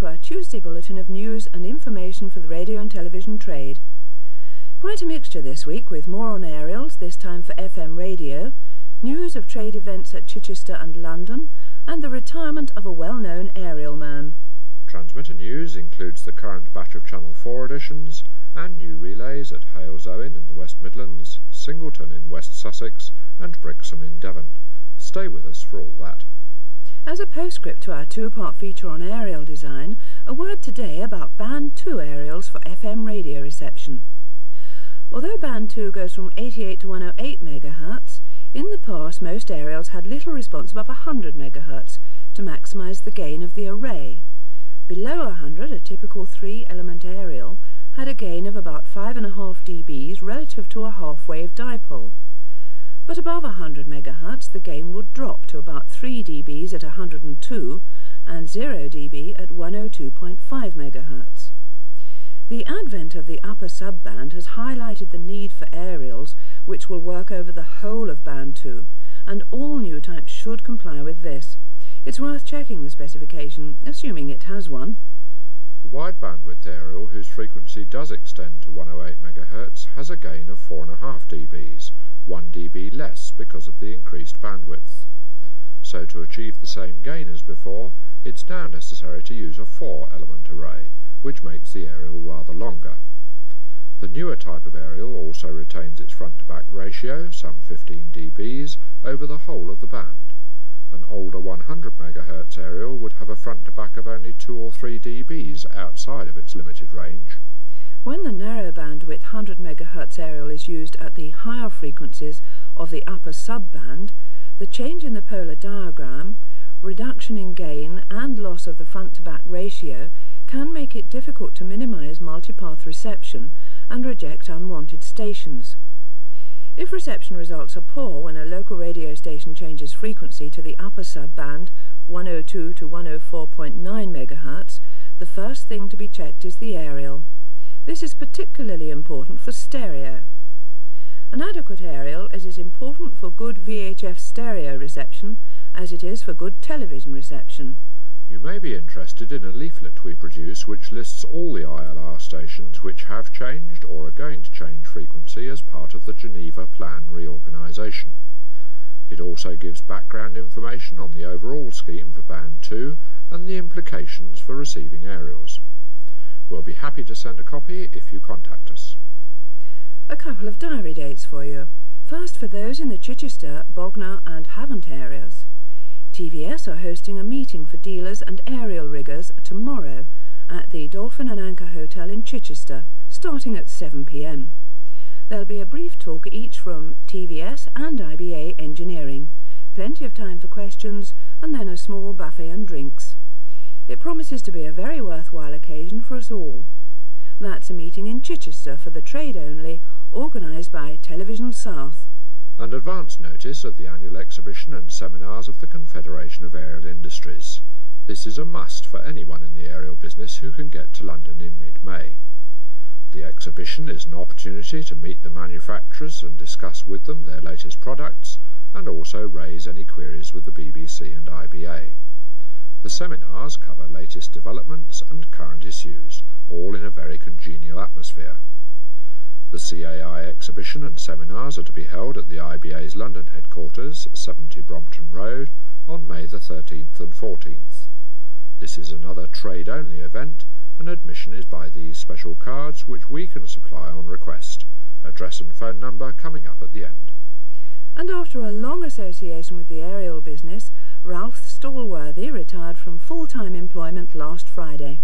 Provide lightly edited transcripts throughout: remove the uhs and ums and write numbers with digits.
to our Tuesday bulletin of news and information for the radio and television trade. Quite a mixture this week, with more on aerials, this time for FM radio, news of trade events at Chichester and London, and the retirement of a well-known aerial man. Transmitter news includes the current batch of Channel 4 editions and new relays at Halesowen in the West Midlands, Singleton in West Sussex and Brixham in Devon. Stay with us for all that. As a postscript to our two-part feature on aerial design, a word today about Band 2 aerials for FM radio reception. Although Band 2 goes from 88 to 108 MHz, in the past most aerials had little response above 100 MHz to maximise the gain of the array. Below 100, a typical 3-element aerial had a gain of about 5.5 dB relative to a half-wave dipole. But above 100 MHz, the gain would drop to about 3 dB at 102 and 0 dB at 102.5 MHz. The advent of the upper subband has highlighted the need for aerials which will work over the whole of Band 2, and all new types should comply with this. It's worth checking the specification, assuming it has one. The wide bandwidth aerial, whose frequency does extend to 108 MHz, has a gain of 4.5 dB, 1 dB less because of the increased bandwidth. So to achieve the same gain as before, it's now necessary to use a 4-element array, which makes the aerial rather longer. The newer type of aerial also retains its front-to-back ratio, some 15 dB, over the whole of the band. An older 100 MHz aerial would have a front-to-back of only 2 or 3 dB outside of its limited range. When the narrow bandwidth 100 MHz aerial is used at the higher frequencies of the upper subband, the change in the polar diagram, reduction in gain and loss of the front-to-back ratio can make it difficult to minimize multipath reception and reject unwanted stations. If reception results are poor when a local radio station changes frequency to the upper subband 102 to 104.9 MHz, the first thing to be checked is the aerial. This is particularly important for stereo. An adequate aerial is as important for good VHF stereo reception as it is for good television reception. You may be interested in a leaflet we produce which lists all the ILR stations which have changed or are going to change frequency as part of the Geneva Plan reorganisation. It also gives background information on the overall scheme for Band 2 and the implications for receiving aerials. We'll be happy to send a copy if you contact us. A couple of diary dates for you. First, for those in the Chichester, Bognor and Havant areas. TVS are hosting a meeting for dealers and aerial riggers tomorrow at the Dolphin and Anchor Hotel in Chichester, starting at 7 p.m. There'll be a brief talk each from TVS and IBA Engineering, plenty of time for questions, and then a small buffet and drinks. It promises to be a very worthwhile occasion for us all. That's a meeting in Chichester for the trade only, organised by Television South. And advance notice of the annual exhibition and seminars of the Confederation of Aerial Industries. This is a must for anyone in the aerial business who can get to London in mid-May. The exhibition is an opportunity to meet the manufacturers and discuss with them their latest products, and also raise any queries with the BBC and IBA. The seminars cover latest developments and current issues, all in a very congenial atmosphere. The CAI exhibition and seminars are to be held at the IBA's London headquarters, 70 Brompton Road, on May the 13th and 14th. This is another trade-only event, and admission is by these special cards which we can supply on request. Address and phone number coming up at the end. And after a long association with the aerial business, Ralph Stallworthy retired from full-time employment last Friday.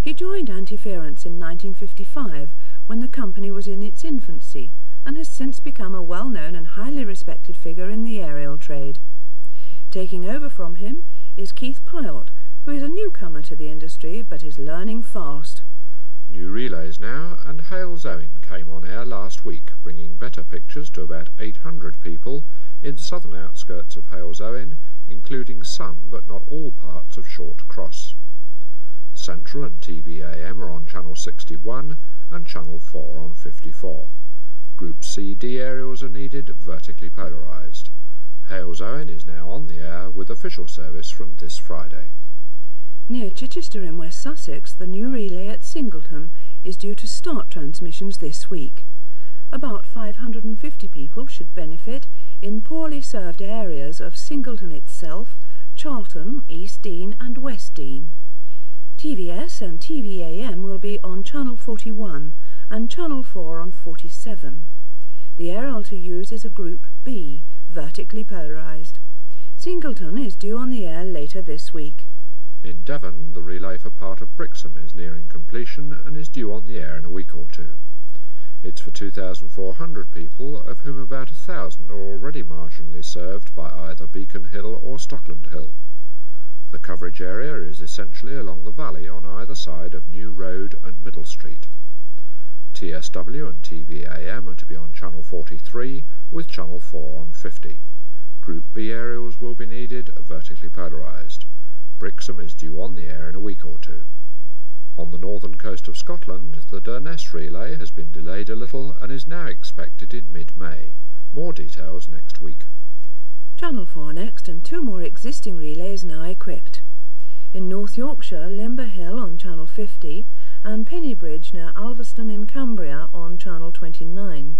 He joined Antiference in 1955 when the company was in its infancy, and has since become a well-known and highly respected figure in the aerial trade. Taking over from him is Keith Pyatt, who is a newcomer to the industry but is learning fast. New relays now, and Halesowen came on air last week, bringing better pictures to about 800 people in southern outskirts of Halesowen, including some but not all parts of Short Cross. Central and TVAM are on Channel 61 and Channel 4 on 54. Group CD aerials are needed, vertically polarised. Halesowen is now on the air with official service from this Friday. Near Chichester in West Sussex, the new relay at Singleton is due to start transmissions this week. About 550 people should benefit in poorly served areas of Singleton itself, Charlton, East Dean and West Dean. TVS and TVAM will be on Channel 41 and Channel 4 on 47. The aerial to use is a Group B, vertically polarised. Singleton is due on the air later this week. In Devon, the relay for part of Brixham is nearing completion and is due on the air in a week or two. It's for 2,400 people, of whom about 1,000 are already marginally served by either Beacon Hill or Stockland Hill. The coverage area is essentially along the valley on either side of New Road and Middle Street. TSW and TVAM are to be on Channel 43 with Channel 4 on 50. Group B aerials will be needed, vertically polarised. Brixham is due on the air in a week or two. On the northern coast of Scotland, the Durness relay has been delayed a little and is now expected in mid-May. More details next week. Channel 4 next, and 2 more existing relays now equipped. In North Yorkshire, Limber Hill on Channel 50 and Pennybridge near Alveston in Cumbria on Channel 29.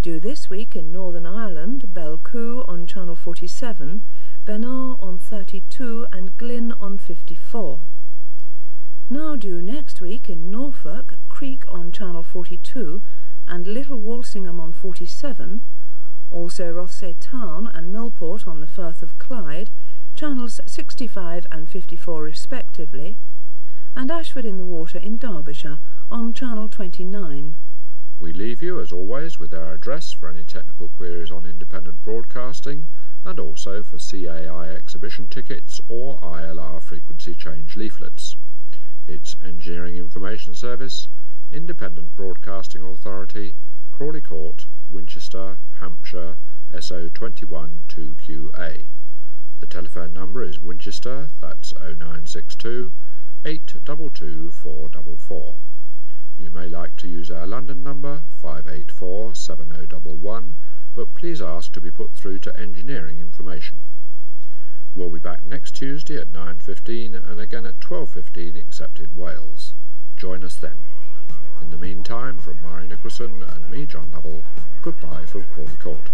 Due this week in Northern Ireland, Belcoo on Channel 47, Benar on 32 and Glyn on 54. Now due next week in Norfolk, Creek on Channel 42 and Little Walsingham on 47, also Rothesay Town and Millport on the Firth of Clyde, Channels 65 and 54 respectively, and Ashford in the Water in Derbyshire on Channel 29. We leave you, as always, with our address for any technical queries on independent broadcasting, and also for CAI exhibition tickets or ILR frequency change leaflets. It's Engineering Information Service, Independent Broadcasting Authority, Crawley Court, Winchester, Hampshire, SO21 2QA. The telephone number is Winchester, that's 0962 822 444. You may like to use our London number, 584 7011, but please ask to be put through to Engineering Information. We'll be back next Tuesday at 9:15 and again at 12:15 except in Wales. Join us then. In the meantime, from Murray Nicholson and me, John Lovell, goodbye from Crawley Court.